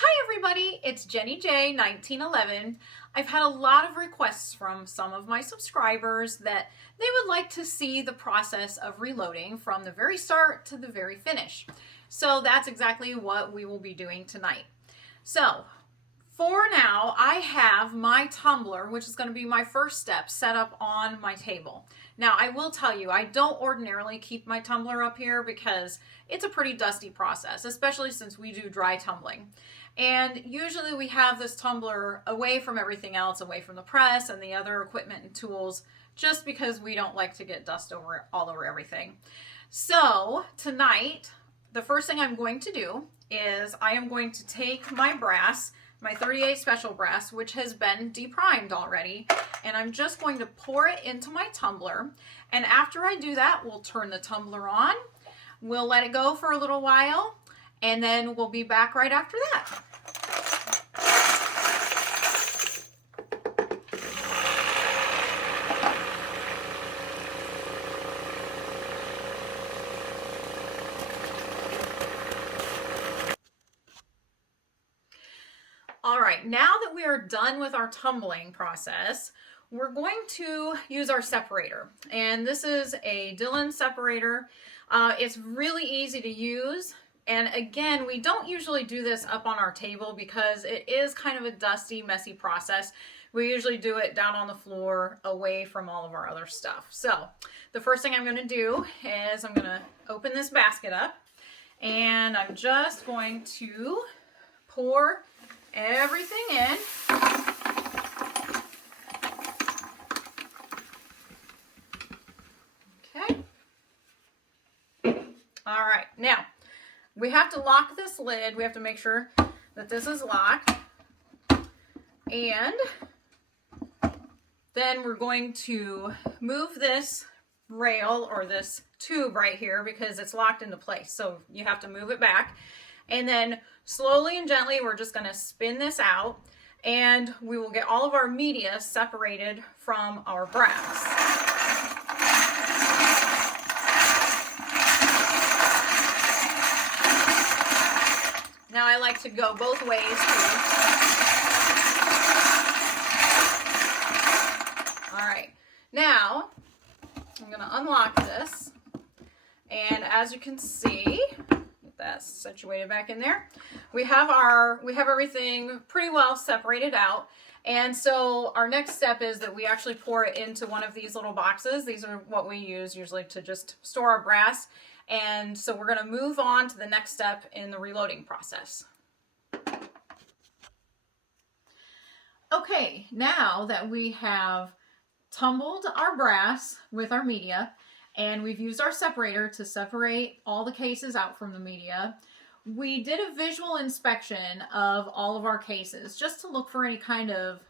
Hi everybody, it's Jenny J 1911. I've had a lot of requests from some of my subscribers that they would like to see the process of reloading from the very start to the very finish. So that's exactly what we will be doing tonight. So for now, I have my tumbler, which is going to be my first step, set up on my table. Now, I will tell you, I don't ordinarily keep my tumbler up here because it's a pretty dusty process, especially since we do dry tumbling. And usually we have this tumbler away from everything else, away from the press and the other equipment and tools, just because we don't like to get dust all over everything. So tonight, the first thing I'm going to do is I am going to take my brass, my 38 special brass, which has been deprimed already, and I'm just going to pour it into my tumbler. And after I do that, we'll turn the tumbler on, we'll let it go for a little while, and then we'll be back right after that. All right, now that we are done with our tumbling process, we're going to use our separator. And this is a Dillon separator. It's really easy to use. And again, we don't usually do this up on our table because it is kind of a dusty, messy process. We usually do it down on the floor away from all of our other stuff. So the first thing I'm going to do is I'm going to open this basket up, and I'm just going to pour everything in. Okay. All right. Now, we have to lock this lid. We have to make sure that this is locked. And then we're going to move this rail or this tube right here because it's locked into place. So you have to move it back. And then slowly and gently, we're just going to spin this out, and we will get all of our media separated from our brass. Now I like to go both ways too. All right, now I'm going to unlock this, and as you can see, that's situated back in there. We have everything pretty well separated out. And so our next step is that we actually pour it into one of these little boxes. These are what we use usually to just store our brass. And so we're going to move on to the next step in the reloading process. Okay, now that we have tumbled our brass with our media, and we've used our separator to separate all the cases out from the media, we did a visual inspection of all of our cases just to look for any kind of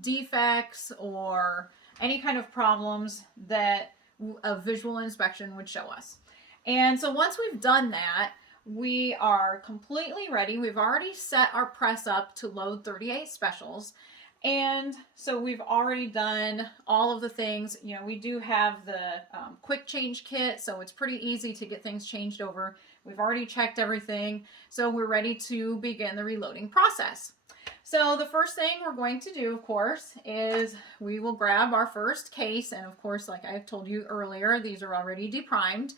defects or any kind of problems that a visual inspection would show us. And so once we've done that, we are completely ready. We've already set our press up to load 38 specials. And so we've already done all of the things. You know, we do have the quick change kit, so it's pretty easy to get things changed over. We've already checked everything, so we're ready to begin the reloading process. So the first thing we're going to do, of course, is we will grab our first case, and of course, like I've told you earlier, these are already deprimed,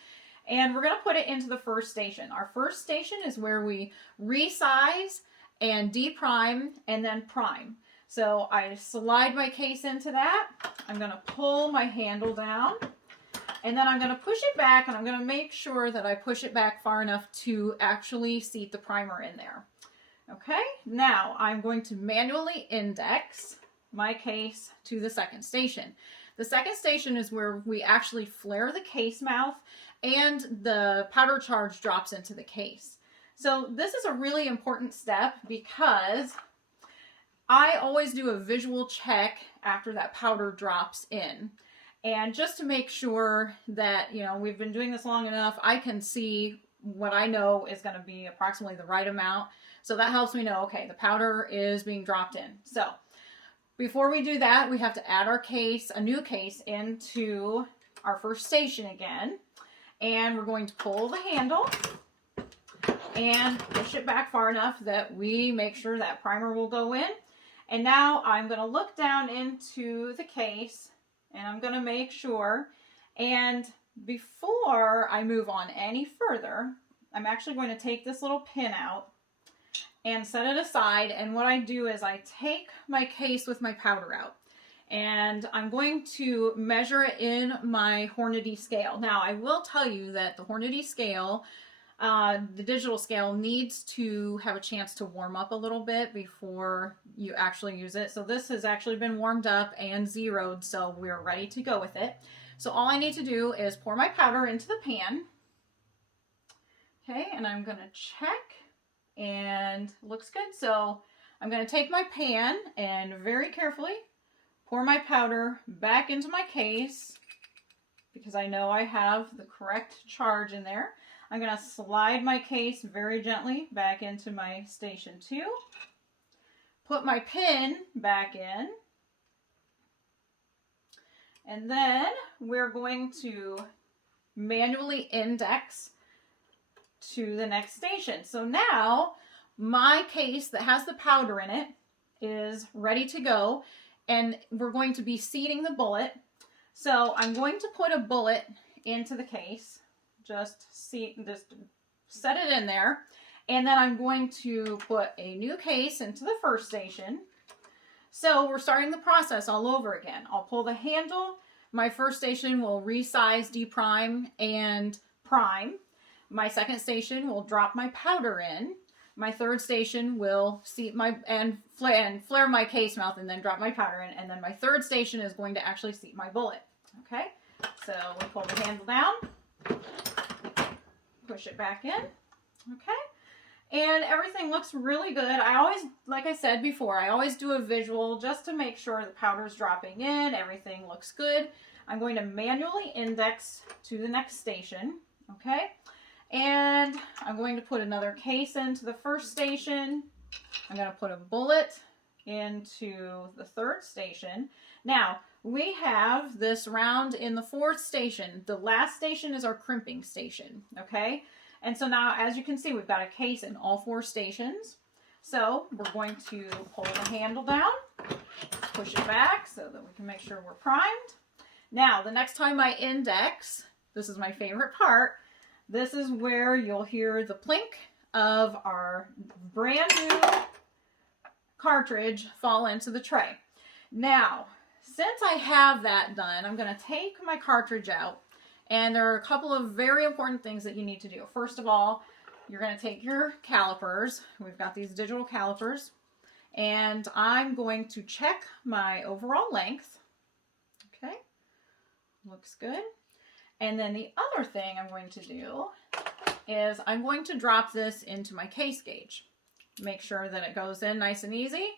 and we're going to put it into the first station. Our first station is where we resize and deprime and then prime. So I slide my case into that. I'm going to pull my handle down, and then I'm going to push it back, and I'm going to make sure that I push it back far enough to actually seat the primer in there. Okay, now I'm going to manually index my case to the second station. The second station is where we actually flare the case mouth and the powder charge drops into the case. So this is a really important step because I always do a visual check after that powder drops in. And just to make sure that, you know, we've been doing this long enough, I can see what I know is going to be approximately the right amount. So that helps me know, okay, the powder is being dropped in. So before we do that, we have to add our case, a new case, into our first station again. And we're going to pull the handle. and push it back far enough that we make sure that primer will go in. And now I'm going to look down into the case and I'm going to make sure, and before I move on any further, I'm actually going to take this little pin out and set it aside. And what I do is I take my case with my powder out and I'm going to measure it in my Hornady scale. Now I will tell you that the Hornady scale, the digital scale, needs to have a chance to warm up a little bit before you actually use it. So this has actually been warmed up and zeroed, so we're ready to go with it. So all I need to do is pour my powder into the pan. Okay, and I'm going to check, and looks good. So I'm going to take my pan and very carefully pour my powder back into my case because I know I have the correct charge in there. I'm going to slide my case very gently back into my station 2. Put my pin back in. And then we're going to manually index to the next station. So now my case that has the powder in it is ready to go, and we're going to be seating the bullet. So I'm going to put a bullet into the case. Just set it in there, and then I'm going to put a new case into the first station. So we're starting the process all over again. I'll pull the handle. My first station will resize, deprime, and prime. My second station will drop my powder in. My third station will seat my and flare my case mouth and then drop my powder in. And then my third station is going to actually seat my bullet. Okay, so we pull the handle down. Push it back in. Okay, and everything looks really good. I always, like I said before, I always do a visual just to make sure the powder's dropping in, everything looks good. I'm going to manually index to the next station. Okay, and I'm going to put another case into the first station. I'm going to put a bullet into the third station. Now we have this round in the fourth station. The last station is our crimping station, okay? And so now, as you can see, we've got a case in all 4 stations. So we're going to pull the handle down, push it back so that we can make sure we're primed. Now, the next time I index, this is my favorite part, this is where you'll hear the plink of our brand new cartridge fall into the tray. Now, since I have that done, I'm going to take my cartridge out, and there are a couple of very important things that you need to do. First of all, you're going to take your calipers. We've got these digital calipers, and I'm going to check my overall length. Okay, looks good. And then the other thing I'm going to do is I'm going to drop this into my case gauge. Make sure that it goes in nice and easy,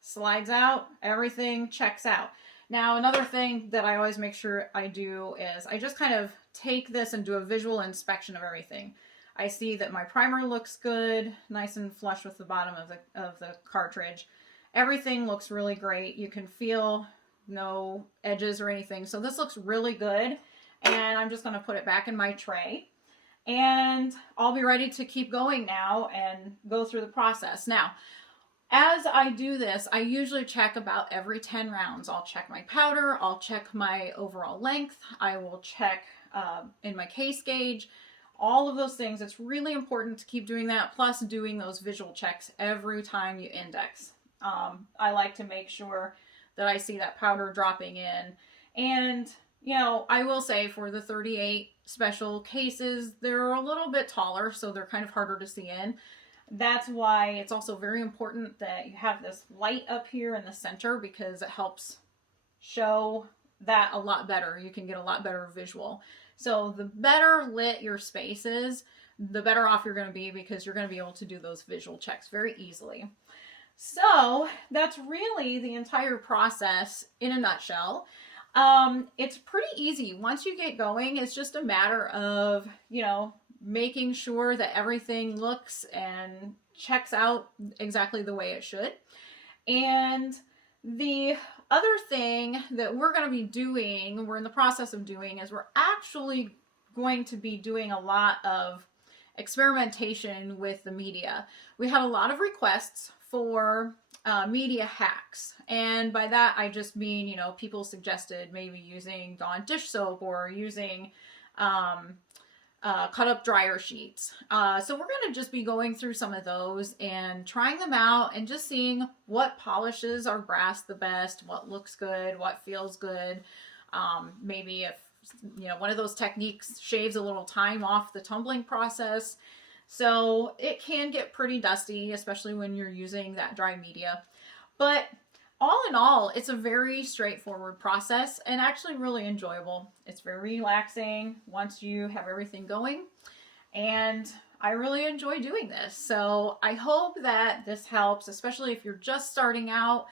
slides out, everything checks out. Now, another thing that I always make sure I do is I just kind of take this and do a visual inspection of everything. I see that my primer looks good, nice and flush with the bottom of the cartridge. Everything looks really great. You can feel no edges or anything. So this looks really good. And I'm just going to put it back in my tray. And I'll be ready to keep going now and go through the process. Now, as I do this, I usually check about every 10 rounds. I'll check my powder, I'll check my overall length, I will check in my case gauge, all of those things. It's really important to keep doing that, plus doing those visual checks every time you index. I like to make sure that I see that powder dropping in. And, you know, I will say for the 38 special cases, they're a little bit taller, so they're kind of harder to see in. That's why it's also very important that you have this light up here in the center, because it helps show that a lot better. You can get a lot better visual. So the better lit your space is, the better off you're going to be, because you're going to be able to do those visual checks very easily. So that's really the entire process in a nutshell. It's pretty easy. Once you get going, it's just a matter of, you know, making sure that everything looks and checks out exactly the way it should. And the other thing that we're going to be doing, we're in the process of doing, is we're actually going to be doing a lot of experimentation with the media. We had a lot of requests for media hacks, and by that I just mean, you know, people suggested maybe using Dawn dish soap or using cut up dryer sheets. So we're going to just be going through some of those and trying them out and just seeing what polishes our brass the best, what looks good, what feels good. Maybe if, you know, one of those techniques shaves a little time off the tumbling process. So it can get pretty dusty, especially when you're using that dry media. But all in all, it's a very straightforward process and actually really enjoyable. It's very relaxing once you have everything going, and I really enjoy doing this. So I hope that this helps, especially if you're just starting out.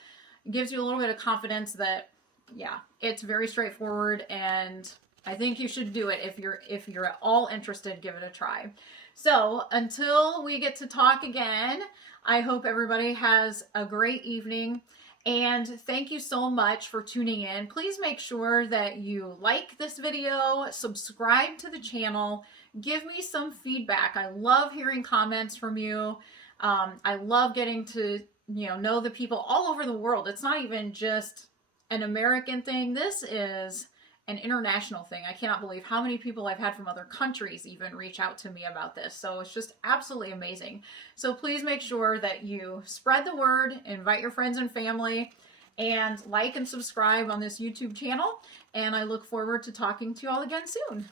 It gives you a little bit of confidence that, yeah, it's very straightforward, and I think you should do it. If you're at all interested, give it a try. So until we get to talk again, I hope everybody has a great evening. And thank you so much for tuning in. Please make sure that you like this video, subscribe to the channel, give me some feedback. I love hearing comments from you. I love getting to, you know the people all over the world. It's not even just an American thing. This is an international thing. I cannot believe how many people I've had from other countries even reach out to me about this. So it's just absolutely amazing. So please make sure that you spread the word, invite your friends and family, and like and subscribe on this YouTube channel. And I look forward to talking to you all again soon.